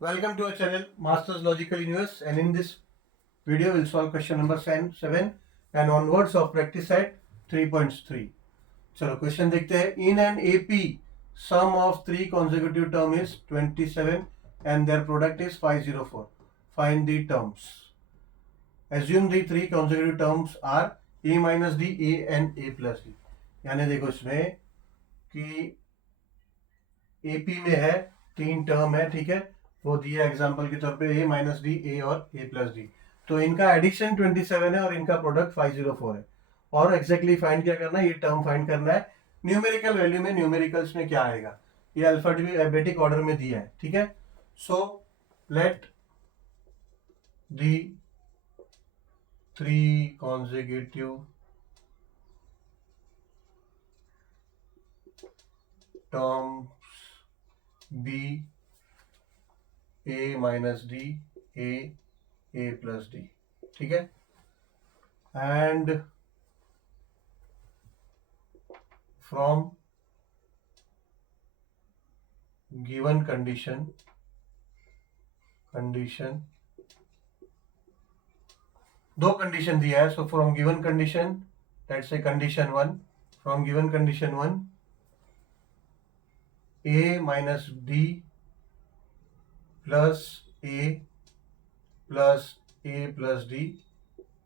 Welcome to our channel Masters Logical Universe, and in this video we'll solve question number 7 and onwards of practice set 3.3. चलो question देखते हैं. In an AP sum of three consecutive term is 27 and their product is 504. Find the terms. Assume the three consecutive terms are A minus D, A and A plus D. यानी देखो इसमें कि AP में है तीन term है, ठीक है, वो दिया एग्जांपल के तौर पे A माइनस डी, A और A प्लस डी. तो इनका एडिशन 27 है और इनका प्रोडक्ट 504 है. और एग्जैक्टली फाइंड क्या करना है, ये टर्म फाइंड करना है. न्यूमेरिकल वैल्यू में न्यूमेरिकल्स में क्या आएगा, ये अल्फाबेटिक ऑर्डर में दिया है, ठीक है. So let the three consecutive terms be A minus D, A plus D, ठीक है. एंड फ्रॉम गिवन कंडीशन दो कंडीशन दिया है. So from given condition, let's say condition 1, from given condition 1 A minus D plus A plus D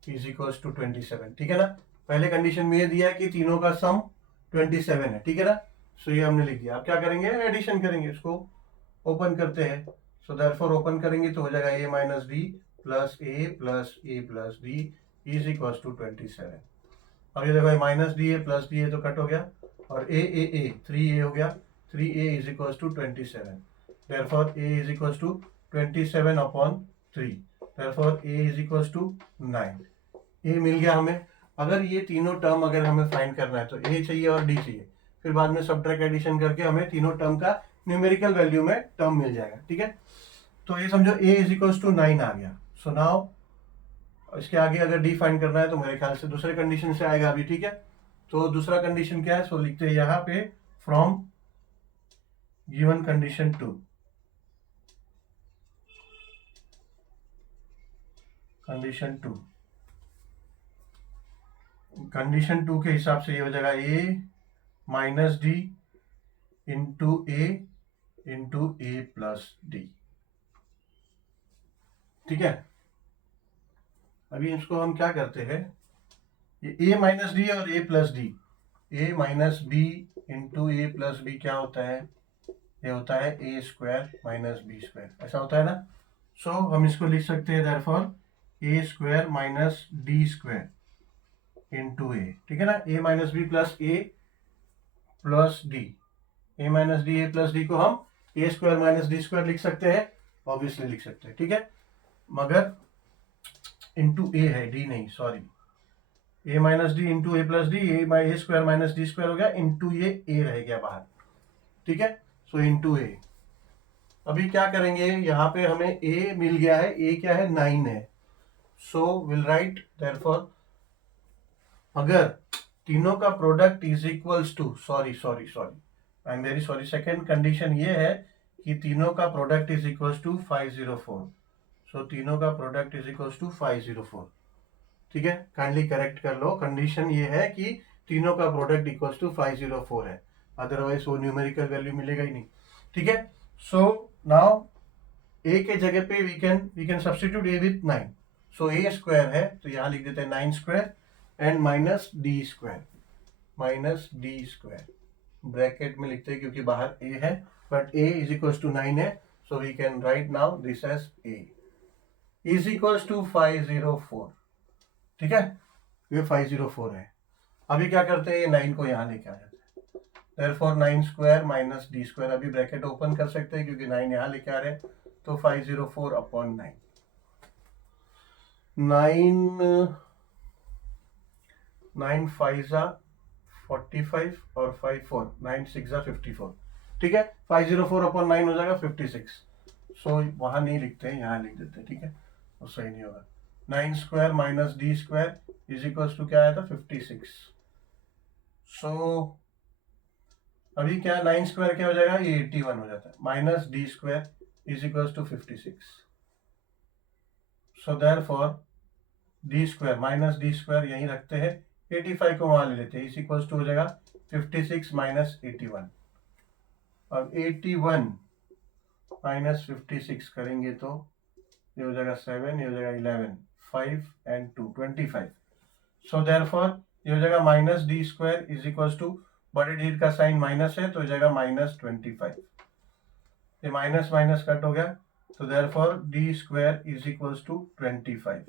is equals to 27, ठीक है ना. पहले condition में ये दिया है कि तीनों का सम 27 है, ठीक है ना. सो ये हमने लिख दिया. अब क्या करेंगे, एडिशन करेंगे. इसको ओपन करते हैं. सो देयरफॉर ओपन करेंगे तो हो जाएगा A minus D plus A plus D is equals to 27. अब ये देखो minus D A plus D A तो कट हो गया और ए 3A हो गया. 3A is equals to 27. Therefore A is equals to 27 upon 3. Therefore A is equals to 9. A मिल गया हमें. अगर ये तीनों टर्म अगर हमें फाइंड करना है तो A चाहिए और D चाहिए. फिर बाद में सबट्रैक्ट एडिशन करके हमें तीनों टर्म का न्यूमेरिकल वैल्यू में टर्म मिल जाएगा, ठीक है. तो ये समझो A is equals to 9 आ गया. सो नाउ इसके आगे अगर D फाइंड करना है तो मेरे ख्याल से दूसरे कंडीशन से आएगा अभी, ठीक है. तो दूसरा कंडीशन क्या है, सो लिखते हैं यहाँ पे फ्रॉम गिवन कंडीशन 2. कंडीशन 2 के हिसाब से ये हो जाएगा A minus D into A plus D, ठीक है. अभी इसको हम क्या करते हैं, ये A माइनस डी और A plus D, A minus B into A plus B क्या होता है, ये होता है A square minus B square, ऐसा होता है ना. सो हम इसको लिख सकते हैं therefore A square minus D square into A, ठीक है ना. A minus B plus A plus D, A minus D A plus D को हम A square minus D square लिख सकते हैं, ऑब्वियसली लिख सकते हैं, ठीक है. मगर इंटू A है, D नहीं, sorry. A minus D into A plus D, A square minus D square हो गया, इंटू ये A रह गया बाहर, ठीक है. So into A. अभी क्या करेंगे, यहाँ पे हमें A मिल गया है, A क्या है, 9 है. सो विल राइट देयरफॉर अगर तीनों का product is equals to, sorry I am very sorry, second condition ये है कि तीनों का product is equals to 504. So तीनों का प्रोडक्ट इज इक्वल्स टू 504, ठीक है. काइंडली करेक्ट कर लो. कंडीशन ये है कि तीनों का प्रोडक्ट इक्वल्स टू 504 है, अदरवाइज वो न्यूमेरिकल वैल्यू मिलेगा ही नहीं, ठीक है. सो नाउ A के जगह पे we can substitute A with 9. So A square है तो यहाँ लिख देते हैं 9 square and minus D square bracket में लिखते हैं क्योंकि बाहर A है, but A is equals to 9 है. So we can write now this as A is equals to 504, ठीक है. ये 504 है. अभी क्या करते हैं, ये 9 को यहाँ लेके आ जाते हैं. Therefore 9 square minus D square, अभी ब्रैकेट ओपन कर सकते हैं क्योंकि 9 यहाँ लेके आ रहे हैं. तो 504 अपॉन 9, 9 5 45 और 5 4, 9 6 54, ठीक है. 504 अपॉन 9 हो जाएगा 56. सो वहां नहीं लिखते हैं, यहाँ लिख देते हैं, ठीक है. तो सही नहीं होगा. 9 square minus D square is equals to क्या आया था, 56. सो अभी क्या 9 स्क्वायर क्या हो जाएगा, ये 81 हो जाता है. Minus D square is equal to 56. So therefore D square minus D square यहीं रखते हैं, 85 को वहां ले लेते हैं, इज इक्वल टू हो जाएगा 56 माइनस 81. अब 81 माइनस 56 करेंगे तो ये हो जाएगा 7, ये हो जाएगा 11, 5 and 2 25. सो देयरफॉर ये हो जाएगा minus D square is equal to, बड़े डी का साइन माइनस है तो हो जाएगा माइनस 25. ये माइनस माइनस कट हो गया, तो therefore D square is equal to 25.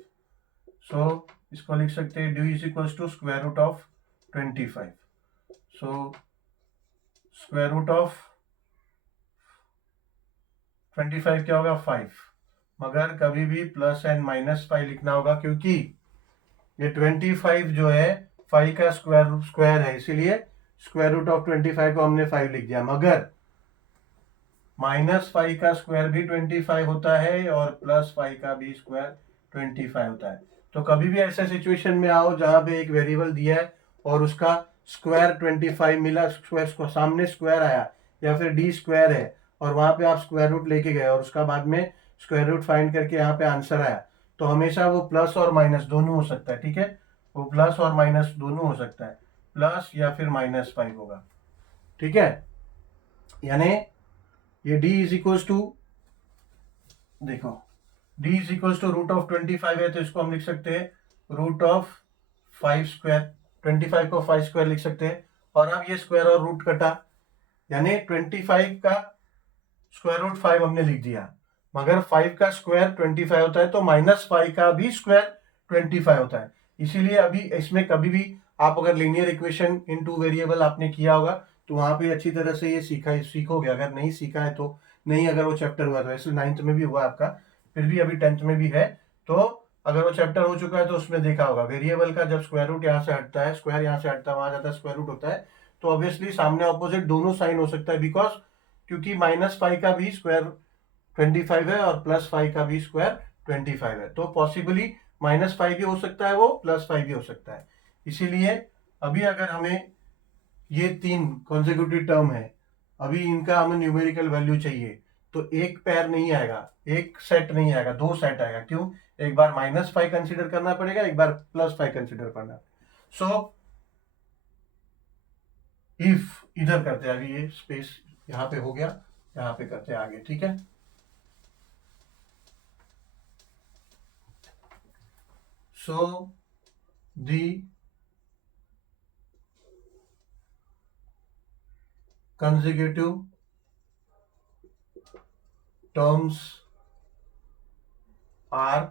So इसको लिख सकते हैं D is equal to square root of 25. So square root of 25 क्या होगा 5, मगर कभी भी प्लस एंड माइनस 5 लिखना होगा क्योंकि ये 25 जो है 5 का स्क्वायर है, इसीलिए स्क्वायर रूट ऑफ 25 को हमने 5 लिख दिया. मगर माइनस 5 का स्क्वायर भी 25 होता है और प्लस 5 का भी स्क्वायर 25 होता है. तो कभी भी ऐसे सिचुएशन में आओ जहां पे एक वेरिएबल दिया है और उसका स्क्वायर 25 मिला, स्क्वायर को सामने स्क्वायर आया या फिर डी स्क्वायर है और वहां पे आप स्क्वायर रूट लेके गए और उसका बाद में स्क्वायर रूट फाइंड करके यहाँ पे आंसर आया, तो हमेशा वो प्लस और माइनस दोनों हो सकता है. ठीक है, वो प्लस और माइनस दोनों हो सकता है, प्लस या फिर माइनस 5 होगा. ठीक है, यानी ये d इज इक्वल टू, देखो d is equal to root of 25 है तो इसको हम लिख सकते हैं रूट ऑफ 5 स्क्वायर. 25 को 5 स्क्वायर लिख सकते हैं. और अब ये स्क्वायर और रूट कटा, यानी 25 का स्क्वायर रूट 5 हमने लिख दिया, मगर 5 का स्क्वायर 25 होता है तो माइनस 5 का भी स्क्वायर 25 होता है. इसीलिए अभी इसमें कभी भी आप अगर linear equation in two variable आपने किया होगा तो वहां पे अच्छी तरह से ये सीखोगे. अगर नहीं सीखा है तो नहीं, अगर वो चैप्टर हुआ तो वैसे 9th में भी हुआ आपका, फिर भी अभी 10th में भी है, तो अगर वो चैप्टर हो चुका है तो उसमें देखा होगा वेरिएबल का जब स्क्वायर रूट यहाँ से हटता है, स्क्वायर यहाँ से हटता है, वहां जाता है स्क्वायर रूट होता है, तो ऑब्वियसली सामने ऑपोजिट दोनों साइन हो सकता है, बिकॉज क्योंकि माइनस 5 का भी स्क्वायर 25 है और प्लस 5 का भी स्क्वायर 25 है, तो पॉसिबली माइनस 5 भी हो सकता है, वो प्लस 5 भी हो सकता है. इसीलिए अभी अगर हमें ये 3 कॉन्सेक्यूटिव टर्म है, अभी इनका हमें न्यूमेरिकल वैल्यू चाहिए, तो एक पेयर नहीं आएगा, एक सेट नहीं आएगा, 2 सेट आएगा. क्यों? एक बार माइनस 5 कंसिडर करना पड़ेगा, एक बार प्लस 5 कंसिडर करना. सो इफ इधर करते हैं, अभी ये स्पेस यहाँ पे हो गया, यहाँ पे करते हैं आगे. ठीक है, so the consecutive terms are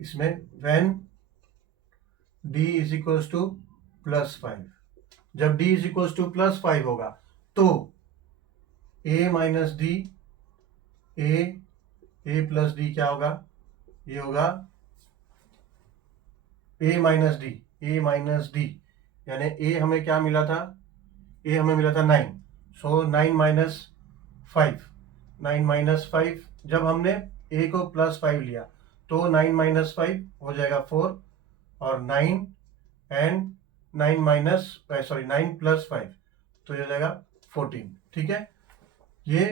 इसमें when d is equals to plus 5, जब d is equals to plus 5 होगा तो a minus D, a plus D क्या होगा, ये होगा a माइनस डी, यानी a हमें क्या मिला था, a हमें मिला था 9, सो 9 माइनस 5, जब हमने a को प्लस 5 लिया तो 9 माइनस 5 हो जाएगा 4 और 9 एंड 9 प्लस 5 तो ये हो जाएगा 14. ठीक है, ये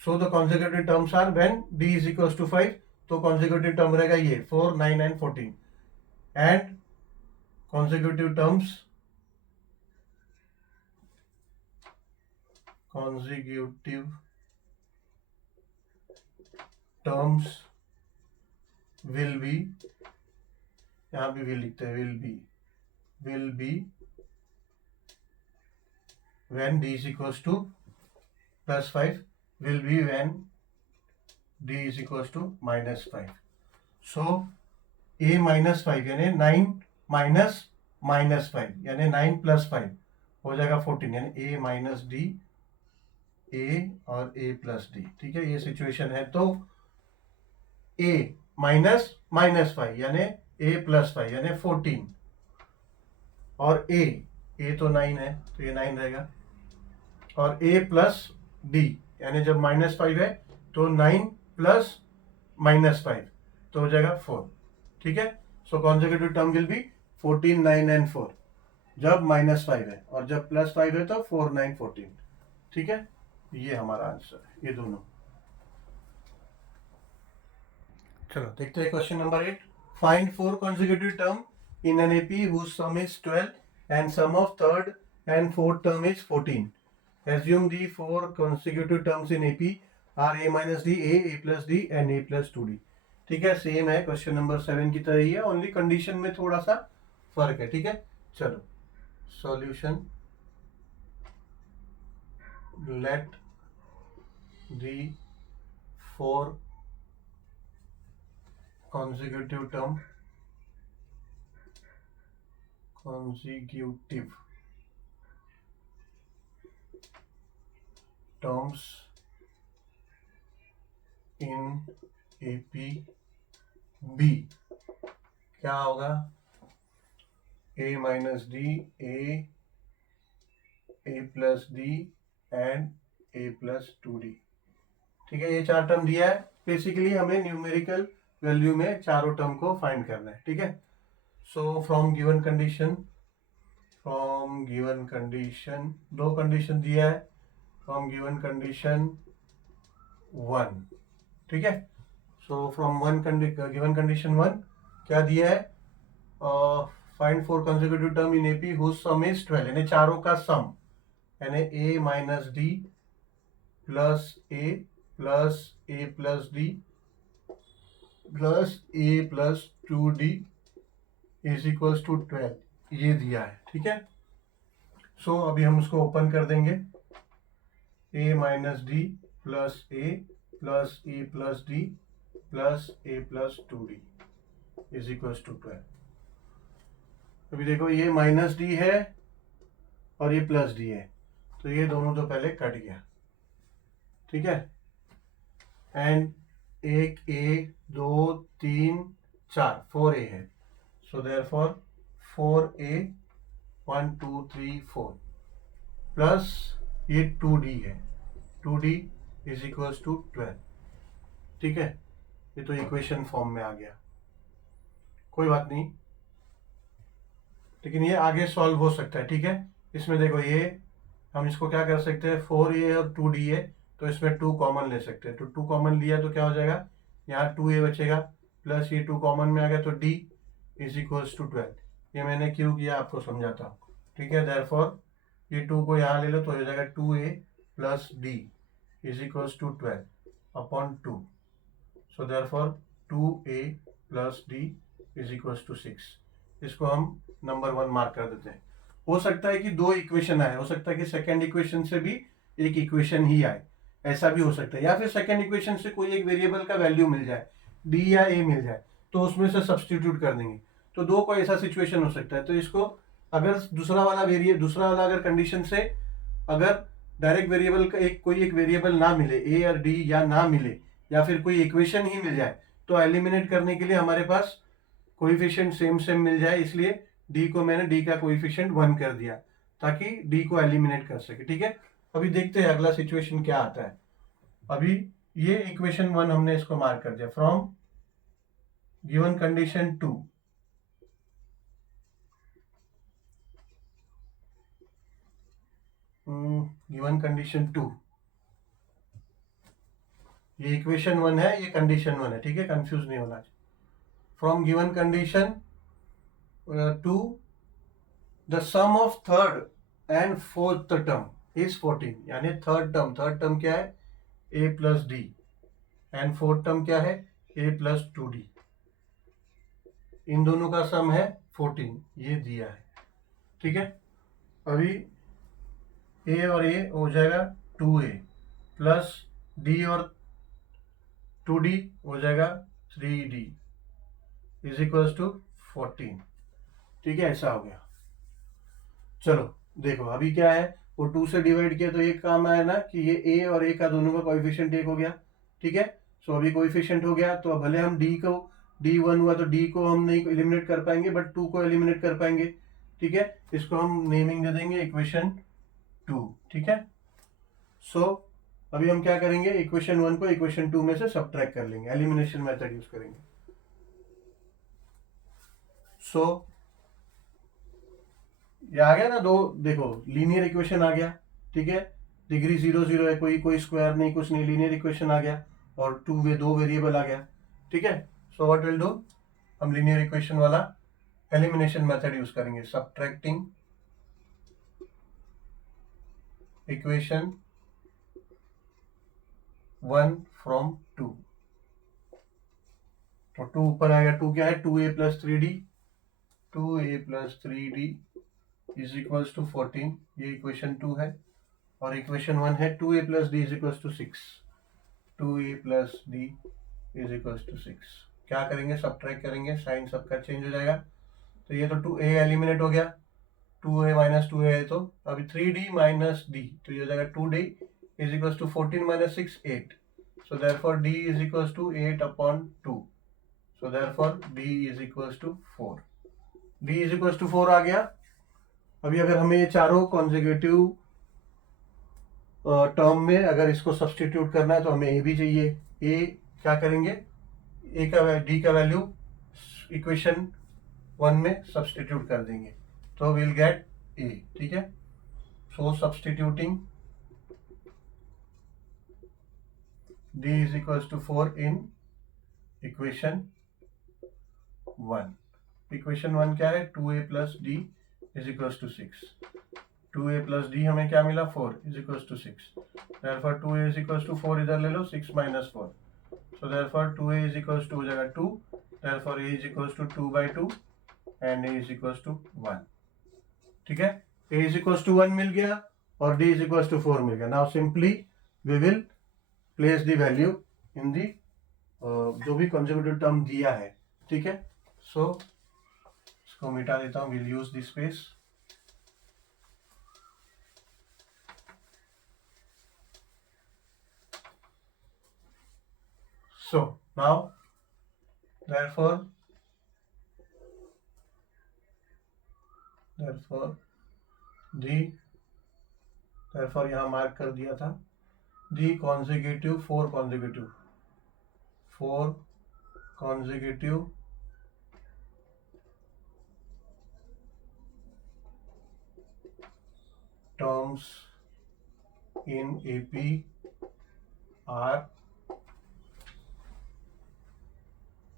so the consecutive terms are when d is equal to 5, तो कॉन्सेक्यूटिव टर्म रहेगा ये 4, 9 and 14. and consecutive terms will be, यहाँ भी will लिखते हैं, will be when d is equals to plus 5, will be when d is equals to minus 5. so a minus 5 यानी 9 minus -5 यानी 9 plus 5 हो जाएगा 14, यानी a माइनस डी, a और a प्लस डी. ठीक है, ये सिचुएशन है. तो a माइनस -5 यानी a प्लस 5 यानी 14 और a तो 9 है तो ये 9 रहेगा, और a प्लस d यानी जब -5 है तो 9 प्लस -5 तो हो जाएगा 4. ठीक है, so consecutive term will be 14, 9 and 4 जब -5 है, और जब +5 है तो 4, 9, 14. ठीक है. ये हमारा आंसर है, ये दोनों। चलो देखते हैं question number 8। Find 4 consecutive term in an AP whose sum is 12 and sum of third and fourth term is 14. Assume the 4 consecutive terms in AP are a minus d, a plus d and a plus 2d. ठीक है, same है question number 7 की तरह ही है, only condition में थोड़ा सा फर्क है। ठीक है, चलो solution. Let the 4 consecutive terms in AP B क्या होगा? A minus D, A plus D and A plus 2D। ठीक है, ये 4 टर्म दिया है। बेसिकली हमें न्यूमेरिकल वैल्यू में चारों टर्म को फाइंड करना है। ठीक है, सो फ्रॉम गिवन कंडीशन दो कंडीशन दिया है। From given condition 1। ठीक है, सो फ्रॉम गिवन कंडीशन 1 क्या दिया है? Find 4 consecutive term in AP whose sum is 12, यानी चारों का सम, यानी A minus D plus A plus A plus D plus A plus 2D is equals to 12, ये दिया है। ठीक है, सो अभी हम उसको ओपन कर देंगे। A minus D plus A plus A plus D plus A plus 2D is equals to 12। अभी देखो, ये माइनस डी है और ये प्लस डी है, तो ये दोनों तो पहले कट गया। ठीक है, एंड एक ए 2 3 4 4A है, सो देयरफॉर 4A 1 2 3 4 प्लस ये 2D है, 2D इज इक्वल्स टू 12। ठीक है, ये तो इक्वेशन फॉर्म में आ गया, कोई बात नहीं, लेकिन ये आगे सॉल्व हो सकता है। ठीक है, इसमें देखो, ये हम इसको क्या कर सकते हैं, 4A और 2D है, तो इसमें 2 कॉमन ले सकते हैं। तो 2 कॉमन लिया तो क्या हो जाएगा, यहाँ 2A बचेगा, प्लस ये 2 कॉमन में आ गया, तो D इज इक्वल्स टू 12। ये मैंने क्यों किया आपको समझाता हूँ। ठीक है, देयरफॉर ये 2 को यहाँ ले लो तो हो जाएगा 2A plus D is equals to 12 upon 2। So therefore 2A plus D is equals to 6। इसको हम नंबर 1 मार्क कर देते हैं। हो सकता है कि 2 इक्वेशन आए, हो सकता है कि सेकेंड इक्वेशन से भी एक इक्वेशन ही आए, ऐसा भी हो सकता है, या फिर सेकेंड इक्वेशन से कोई एक वेरिएबल का वैल्यू मिल जाए, D या A मिल जाए, तो उसमें से सब्सटीट्यूट कर देंगे। तो 2 को ऐसा सिचुएशन हो सकता है। तो इसको अगर दूसरा वाला अगर कंडीशन से अगर डायरेक्ट वेरिएबल का कोई एक वेरिएबल ना मिले, A और D या ना मिले, या फिर कोई इक्वेशन ही मिल जाए, तो एलिमिनेट करने के लिए हमारे पास कोएफिशिएंट सेम मिल जाए, इसलिए D को मैंने D का कोएफिशिएंट 1 कर दिया ताकि D को एलिमिनेट कर सके। ठीक है, अभी देखते हैं अगला सिचुएशन क्या आता है। अभी ये इक्वेशन 1 हमने इसको मार्क कर दिया। From given condition 2, given condition 2, ये इक्वेशन 1 है, ये कंडीशन 1 है। ठीक है, कंफ्यूज नहीं होना चाहिए। From given condition 2 the sum of third and fourth term is 14, यानी थर्ड टर्म क्या है, A plus D, and fourth term क्या है, A प्लस 2D, इन दोनों का सम है 14, ये दिया है। ठीक है, अभी A और A हो जाएगा 2A प्लस D और 2D हो जाएगा 3D इज इक्वल्स टू 14। ठीक है, ऐसा हो गया। चलो देखो, अभी क्या है, वो 2 से डिवाइड किया तो ये काम आया ना कि ये A और A का दोनों का कोएफिशिएंट 1 हो गया। ठीक है, सो अभी कोएफिशिएंट हो गया, तो भले हम D1 हुआ तो D को हम नहीं एलिमिनेट कर पाएंगे, बट 2 को एलिमिनेट कर पाएंगे। ठीक है, इसको हम नेमिंग दे देंगे इक्वेशन 2। ठीक है, सो अभी हम क्या करेंगे, इक्वेशन 1 को इक्वेशन 2 में से सब्ट्रैक्ट कर लेंगे, एलिमिनेशन मेथड यूज करेंगे। सो ये आ गया ना, दो देखो लीनियर इक्वेशन आ गया। ठीक है, डिग्री 0 0 है, कोई स्क्वायर नहीं, कुछ नहीं, लीनियर इक्वेशन आ गया और दो वेरिएबल आ गया, ठीक है। सो व्हाट विल डू, हम लीनियर इक्वेशन वाला एलिमिनेशन मेथड यूज करेंगे, सब्ट्रैक्टिंग इक्वेशन 1 फ्रॉम 2। तो 2 ऊपर आएगा, 2 क्या है, 2a plus 3d, 2a plus 3d is equals to 14, ये इक्वेशन 2 है। और इक्वेशन 1 है 2a plus D is equals to 6, 2a plus D is equals to 6। क्या करेंगे, सब्ट्रैक्ट करेंगे, साइन सबका चेंज हो जाएगा। तो ये तो 2a एलिमिनेट हो गया, 2a माइनस 2a है, तो अभी 3d माइनस d, तो ये हो जाएगा 2d is equals to 14 minus 6 8। So therefore d is equals to 8 upon 2। So therefore d is equals to 4, d is equals to 4 आ गया। अभी अगर हमें ये चारों कॉन्जिक्यूटिव टर्म में अगर इसको सब्सटीट्यूट करना है तो हमें ए भी चाहिए। ए क्या करेंगे, ए का डी का वैल्यू इक्वेशन 1 में सब्सटीट्यूट कर देंगे, तो विल गेट ए, ठीक है। So substituting D is equals to 4 in equation 1। Equation 1 क्या है, 2a plus D is equals to 6, 2a plus D हमें क्या मिला, 4 is equals to 6। Therefore 2a is equals to 4 इधर ले लो, 6 minus 4। So therefore 2a is equals to हो जाएगा 2, therefore a is equals to 2/2 and a is equals to 1, ठीक है। a इज इक्वल्स टू 1 मिल गया और d इज इक्वल्स टू 4 मिल गया। Now simply we will place the value in the जो भी कंसेक्यूटिव टर्म दिया है, ठीक है। सो इसको मिटा देता हूँ, will use this space. So now therefore यहाँ मार्क कर दिया था, the consecutive 4 consecutive terms in AP are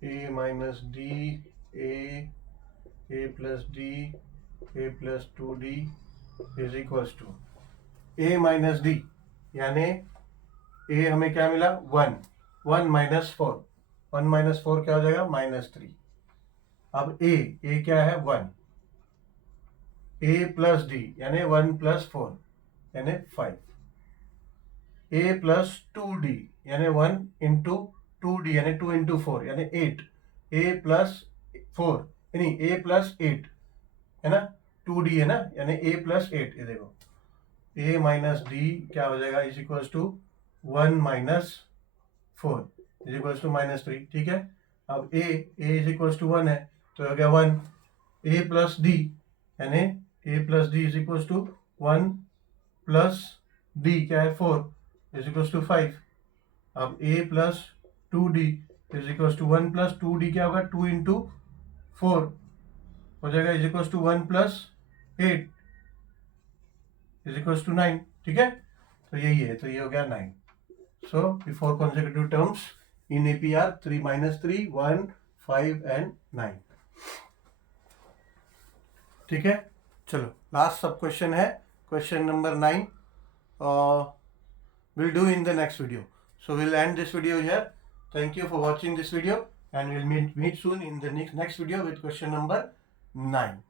a minus d, a plus d, a plus 2d is equals to a minus d, यानी a हमें क्या मिला, 1, 1 minus 4, 1 minus 4 क्या हो जाएगा, -3। अब a क्या है, 1, a प्लस d यानी 1 प्लस 4 यानी 5, a प्लस 2d यानी 1 इंटू 2d यानी 2 इंटू 4 यानी 8, a प्लस 4 यानी a प्लस 8 है ना, 2d है ना, यानी a प्लस 8। ये देखो a माइनस d क्या हो जाएगा, is equals to 1 minus 4 is equals to -3, ठीक है। अब a इज इक्वल्स टू 1 है तो हो गया 1, a प्लस d यानी a plus D is equals to 1 plus d क्या है, 4 इज इक्वल्स टू 5। अब a plus 2d is equals to 1 plus 2d क्या होगा, 2 इंटू 4 हो जाएगा is equals to 1 plus 8 is equals to 9, ठीक है। तो यही है, तो ये हो गया 9। So the 4 consecutive terms in AP are 3 minus 3, 1, 5 and 9, ठीक है। चलो लास्ट सब क्वेश्चन है, question number 9 we'll do in the next video. So we'll end this video here. Thank you for watching this video and we'll meet soon in the next video with question number 9.